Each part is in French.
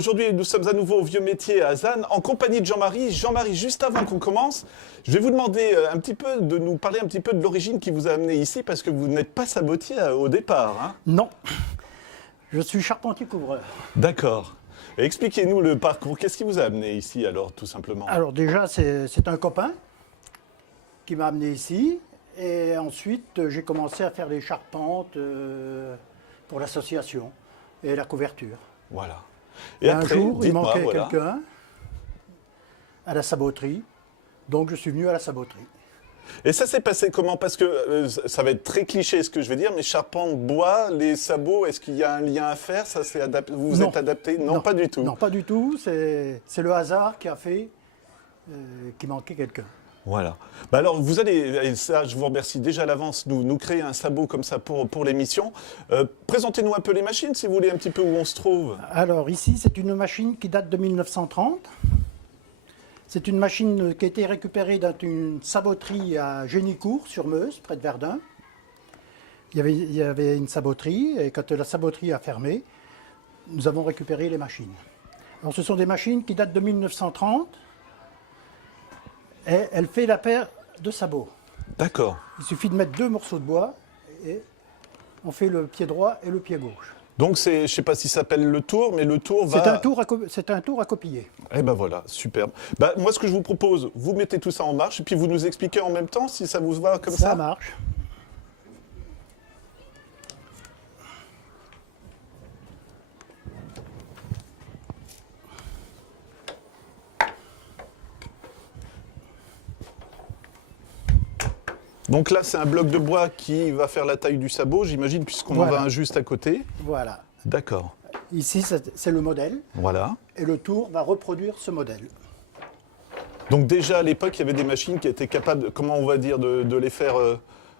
aujourd'hui, nous sommes à nouveau au Vieux Métier à Zannes, en compagnie de Jean-Marie. Jean-Marie, juste avant qu'on commence, je vais vous demander un petit peu de nous parler un petit peu de l'origine qui vous a amené ici, parce que vous n'êtes pas sabotier au départ. Hein. Non, je suis charpentier-couvreur. D'accord. Expliquez-nous le parcours. Qu'est-ce qui vous a amené ici, alors, tout simplement? Alors déjà, c'est un copain qui m'a amené ici. Et ensuite, j'ai commencé à faire des charpentes pour l'association et la couverture. Voilà. Et après, un jour, il manquait voilà. quelqu'un à la saboterie. Donc, je suis venu à la saboterie. Et ça s'est passé comment? Parce que ça va être très cliché ce que je vais dire, mais charpente, bois, les sabots, est-ce qu'il y a un lien à faire? Ça, vous vous êtes adapté? Non, pas du tout. Non, pas du tout. C'est le hasard qui a fait qu'il manquait quelqu'un. Voilà. Bah alors, vous allez, et ça, je vous remercie déjà à l'avance, nous créer un sabot comme ça pour l'émission. Présentez-nous un peu les machines, si vous voulez, un petit peu où on se trouve. Alors, ici, c'est une machine qui date de 1930. C'est une machine qui a été récupérée d'une saboterie à Génicourt, sur Meuse, près de Verdun. Il y avait une saboterie, et quand la saboterie a fermé, nous avons récupéré les machines. Alors, ce sont des machines qui datent de 1930. Et elle fait la paire de sabots. D'accord. Il suffit de mettre 2 morceaux de bois et on fait le pied droit et le pied gauche. Donc, je ne sais pas si ça s'appelle le tour, mais le tour va... C'est un tour à copier. Eh ben voilà, superbe. Bah, moi, ce que je vous propose, vous mettez tout ça en marche et puis vous nous expliquez en même temps si ça vous va comme ça. Ça marche. Donc là, c'est un bloc de bois qui va faire la taille du sabot, j'imagine, puisqu'on en a un juste à côté. Voilà. D'accord. Ici, c'est le modèle. Voilà. Et le tour va reproduire ce modèle. Donc déjà, à l'époque, il y avait des machines qui étaient capables, comment on va dire, de les faire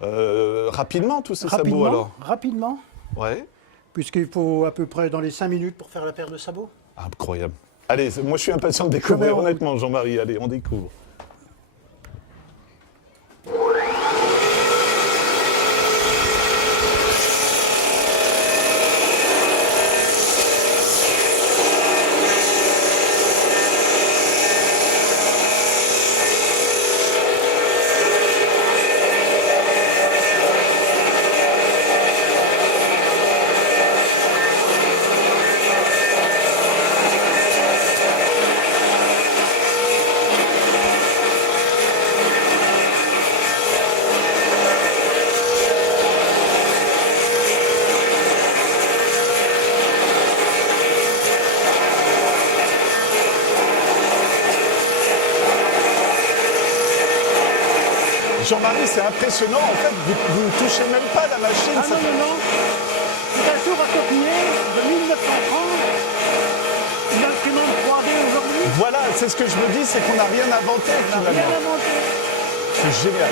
rapidement, tous ces sabots, alors? Rapidement. Ouais. Puisqu'il faut à peu près dans les 5 minutes pour faire la paire de sabots. Incroyable. Allez, moi, je suis impatient de découvrir, honnêtement, Jean-Marie. Allez, on découvre. Jean-Marie, c'est impressionnant. En fait, vous ne touchez même pas la machine. Ah non. C'est un tour à copier de 1930. Une imprimante 3D aujourd'hui. Voilà, c'est ce que je me dis, c'est qu'on n'a rien inventé finalement. Rien inventé. C'est génial.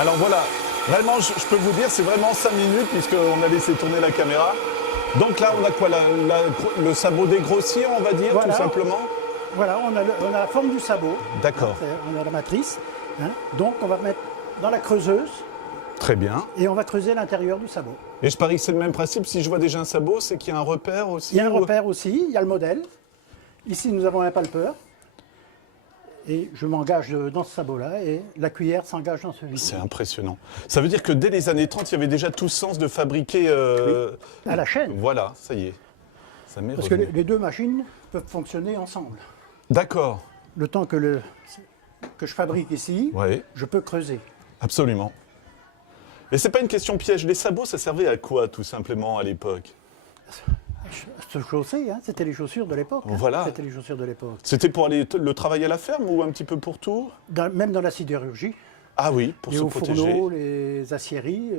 Alors voilà, vraiment, je peux vous dire, c'est vraiment 5 minutes puisqu'on a laissé tourner la caméra. Donc là, on a quoi? Le sabot dégrossi, on va dire, voilà, tout simplement? Voilà, on a la forme du sabot. D'accord. On a la matrice. Hein. Donc on va mettre dans la creuseuse. Très bien. Et on va creuser l'intérieur du sabot. Et je parie que c'est le même principe. Si je vois déjà un sabot, c'est qu'il y a un repère aussi? Il y a un repère aussi, il y a le modèle. Ici, nous avons un palpeur. Et je m'engage dans ce sabot-là et la cuillère s'engage dans celui-ci. C'est impressionnant. Ça veut dire que dès les années 30, il y avait déjà tout ce sens de fabriquer... Oui. À la chaîne. Voilà, ça y est. Ça m'est Parce revenu. que les deux machines peuvent fonctionner ensemble. D'accord. Le temps que je fabrique ici, Oui. je peux creuser. Absolument. Et c'est pas une question piège. Les sabots, ça servait à quoi, tout simplement, à l'époque? Se chausser, hein, c'était les chaussures de l'époque. Hein. Voilà. C'était les chaussures de l'époque. C'était pour aller le travail à la ferme ou un petit peu pour tout? Même dans la sidérurgie. Ah oui, pour les se hauts protéger. fourneaux, les aciéries,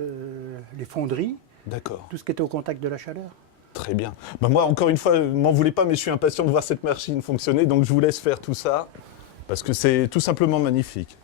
les fonderies. D'accord. tout ce qui était au contact de la chaleur. Très bien. Ben moi, encore une fois, m'en voulez pas, mais je suis impatient de voir cette machine fonctionner, donc je vous laisse faire tout ça, parce que c'est tout simplement magnifique.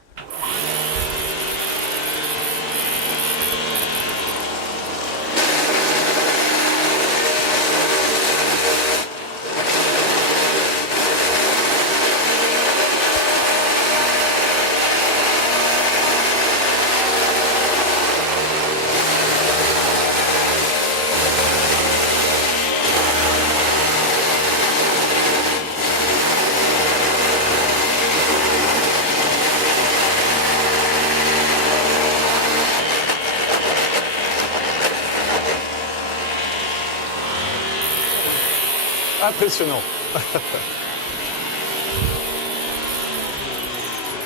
Impressionnant.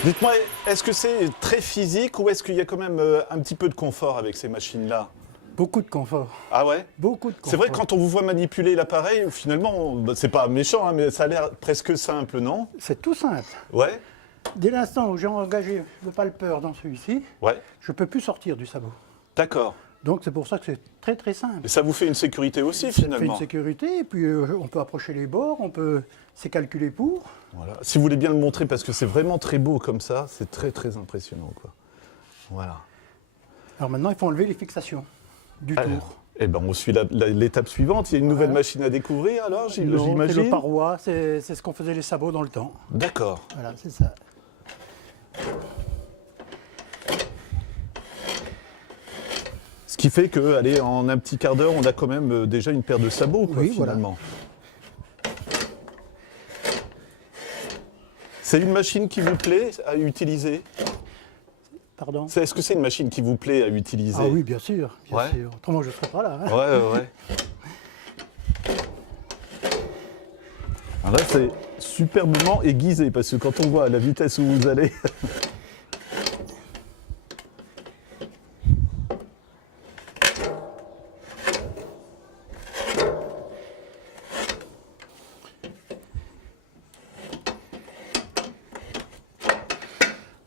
Dites-moi, est-ce que c'est très physique ou est-ce qu'il y a quand même un petit peu de confort avec ces machines-là? Beaucoup de confort. Ah ouais? Beaucoup de confort. C'est vrai que quand on vous voit manipuler l'appareil, finalement, bah, c'est pas méchant, hein, mais ça a l'air presque simple, non? C'est tout simple. Ouais? Dès l'instant où j'ai engagé le palpeur dans celui-ci, Ouais. je ne peux plus sortir du sabot. D'accord. Donc c'est pour ça que c'est très très simple. Et ça vous fait une sécurité aussi, Ça fait finalement? une sécurité, et puis on peut approcher les bords, c'est calculé pour. Voilà. Si vous voulez bien le montrer, parce que c'est vraiment très beau comme ça, c'est très très impressionnant, quoi. Voilà. Alors maintenant, il faut enlever les fixations du tour. Eh ben, on suit l'étape suivante. Il y a une nouvelle machine à découvrir, alors, Non, c'est j'imagine? le paroi, c'est ce qu'on faisait les sabots dans le temps. D'accord. Voilà, c'est ça. Ce qui fait que, allez, en un petit quart d'heure, on a quand même déjà une paire de sabots, quoi, Oui, voilà. finalement. C'est une machine qui vous plaît à utiliser? Pardon? Est-ce que c'est une machine qui vous plaît à utiliser? Ah oui, bien sûr, bien Ouais. sûr. Autrement, je ne serais pas là. Hein. Ouais. Alors là, c'est superbement aiguisé, parce que quand on voit à la vitesse où vous allez...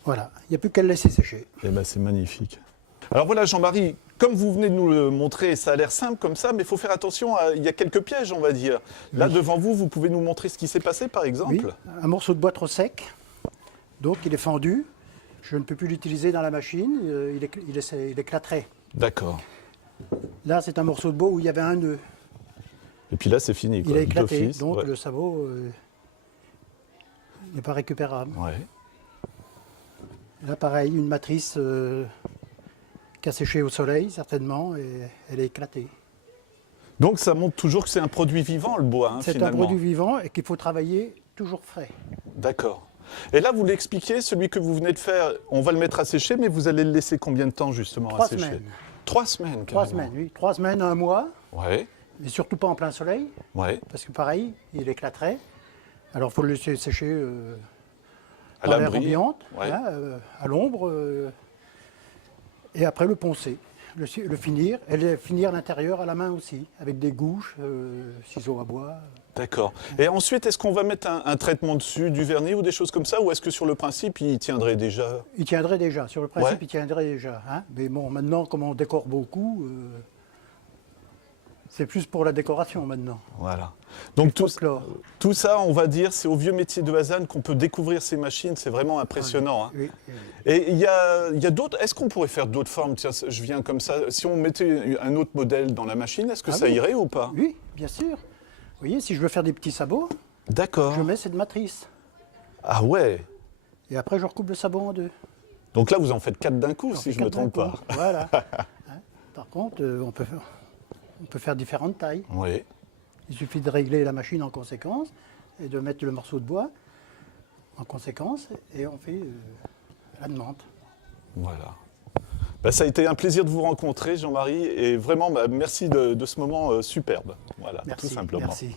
Voilà, il n'y a plus qu'à le laisser sécher. Eh ben, c'est magnifique. Alors voilà, Jean-Marie, comme vous venez de nous le montrer, ça a l'air simple comme ça, mais il faut faire attention, il y a quelques pièges, on va dire. Là, devant vous, vous pouvez nous montrer ce qui s'est passé, par exemple? Oui, un morceau de bois trop sec, donc il est fendu. Je ne peux plus l'utiliser dans la machine, il éclaterait. D'accord. Là, c'est un morceau de bois où il y avait un nœud. Et puis là, c'est fini, Il quoi, a éclaté, d'office. donc Ouais. le sabot n'est pas récupérable. Ouais. Là, pareil, une matrice qui a séché au soleil, certainement, et elle est éclatée. Donc ça montre toujours que c'est un produit vivant, le bois, hein, C'est un finalement. produit vivant et qu'il faut travailler toujours frais. D'accord. Et là, vous l'expliquez, celui que vous venez de faire, on va le mettre à sécher, mais vous allez le laisser combien de temps, justement, à 3 sécher? semaines. 3 semaines, 3 carrément. semaines, oui. 3 semaines, 1 mois, Ouais, mais surtout pas en plein soleil, ouais. parce que pareil, il éclaterait. Alors, il faut le laisser sécher À dans l'air l'abri. ambiante, Ouais. hein, à l'ombre, et après le poncer, le finir, et le finir l'intérieur à la main aussi, avec des gouches, ciseaux à bois. D'accord. Et ensuite, est-ce qu'on va mettre un traitement dessus, du vernis ou des choses comme ça, ou est-ce que sur le principe, il tiendrait déjà? Il tiendrait déjà, sur le principe, Ouais. il tiendrait déjà. Hein. Mais bon, maintenant, comme on décore beaucoup, c'est plus pour la décoration maintenant. Voilà. Donc tout, Folklore. tout ça, on va dire, c'est au vieux métier de Hazan qu'on peut découvrir ces machines. C'est vraiment impressionnant. Hein. Oui, oui. Et il y a d'autres. Est-ce qu'on pourrait faire d'autres formes? Tiens, je viens comme ça. Si on mettait un autre modèle dans la machine, est-ce que Ah ça oui. irait ou pas? Oui, bien sûr. Vous voyez, si je veux faire des petits sabots, D'accord. je mets cette matrice. Ah ouais. Et après, je recoupe le sabot en deux. Donc là, vous en faites 4 d'un coup, J'en si fais je ne me quatre d'un trompe pas. coup. Voilà. Hein. Par contre, on peut faire différentes tailles. Oui. Il suffit de régler la machine en conséquence et de mettre le morceau de bois en conséquence et on fait la demande. Voilà. Bah, ça a été un plaisir de vous rencontrer, Jean-Marie, et vraiment, bah, merci de ce moment superbe. Voilà, Merci. tout simplement. Merci.